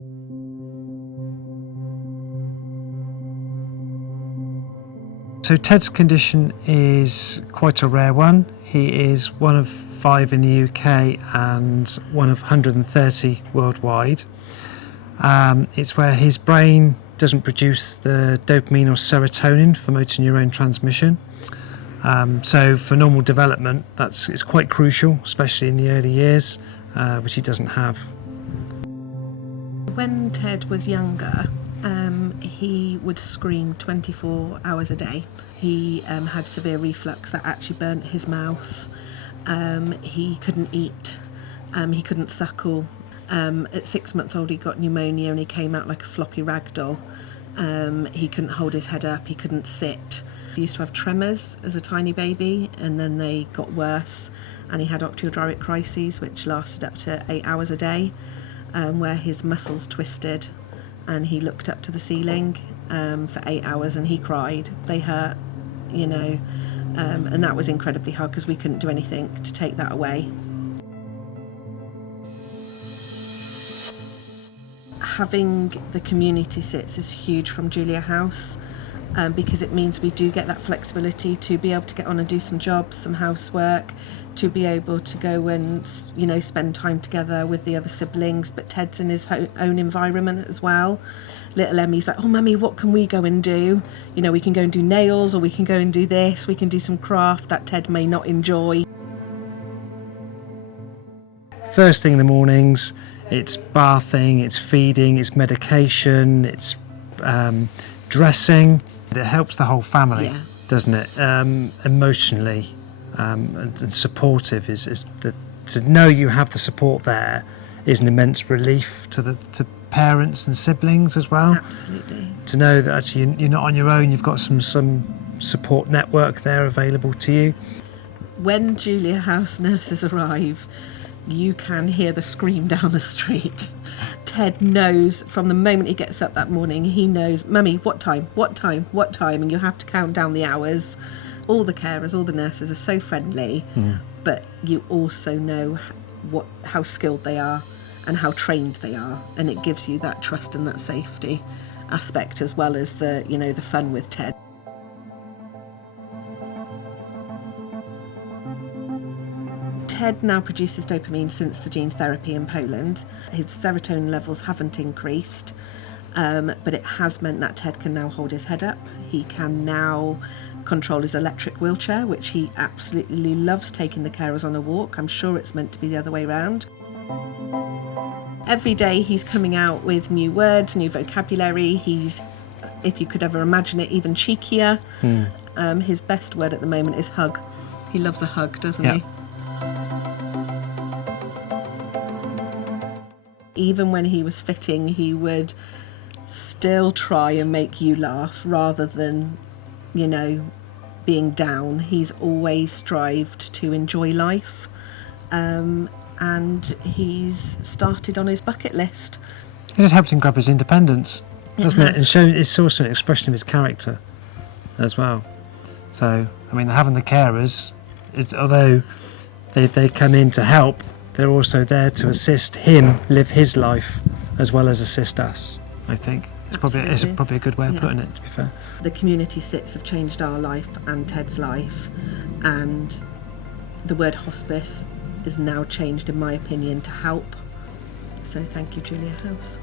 So Ted's condition is quite a rare one. He is one of 5 in the UK and one of 130 worldwide. It's where his brain doesn't produce the dopamine or serotonin for motor neurone transmission. So for normal development, it's quite crucial, especially in the early years, which he doesn't have. When Ted was younger, he would scream 24 hours a day. He had severe reflux that actually burnt his mouth. He couldn't eat. He couldn't suckle. At 6 months old, he got pneumonia and he came out like a floppy rag doll. He couldn't hold his head up. He couldn't sit. He used to have tremors as a tiny baby, and then they got worse. And he had osteoarthritic crises, which lasted up to 8 hours a day, where his muscles twisted and he looked up to the ceiling for 8 hours and he cried. They hurt, and that was incredibly hard because we couldn't do anything to take that away. Having the community sits is huge from Julia House, because it means we do get that flexibility to be able to get on and do some jobs, some housework, to be able to go and spend time together with the other siblings. But Ted's in his own environment as well. Little Emmy's like, oh mummy, what can we go and do? We can go and do nails, or we can go and do this, we can do some craft that Ted may not enjoy. First thing in the mornings, it's bathing, it's feeding, it's medication, it's dressing. It helps the whole family, doesn't it? Emotionally and supportive to know you have the support there is an immense relief to parents and siblings as well. Absolutely. To know that actually you're not on your own, you've got some support network there available to you. When Julia House nurses arrive, you can hear the scream down the street. Ted knows from the moment he gets up that morning, he knows, mummy, what time, and you have to count down the hours. All the carers, all the nurses are so friendly, but you also know how skilled they are and how trained they are, and it gives you that trust and that safety aspect, as well as the fun with Ted. Ted now produces dopamine since the gene therapy in Poland. His serotonin levels haven't increased, but it has meant that Ted can now hold his head up. He can now control his electric wheelchair, which he absolutely loves, taking the carers on a walk. I'm sure it's meant to be the other way around. Every day he's coming out with new words, new vocabulary. He's, if you could ever imagine it, even cheekier. His best word at the moment is hug. He loves a hug, doesn't he? Even when he was fitting, he would still try and make you laugh rather than, being down. He's always strived to enjoy life, and he's started on his bucket list. It just helped him grab his independence, doesn't it? And it's also an expression of his character as well. So, having the carers, although they come in to help, they're also there to assist him live his life as well as assist us, I think. It's probably a good way of putting it, to be fair. The community sits have changed our life and Ted's life, and the word hospice is now changed, in my opinion, to help. So thank you, Julia House.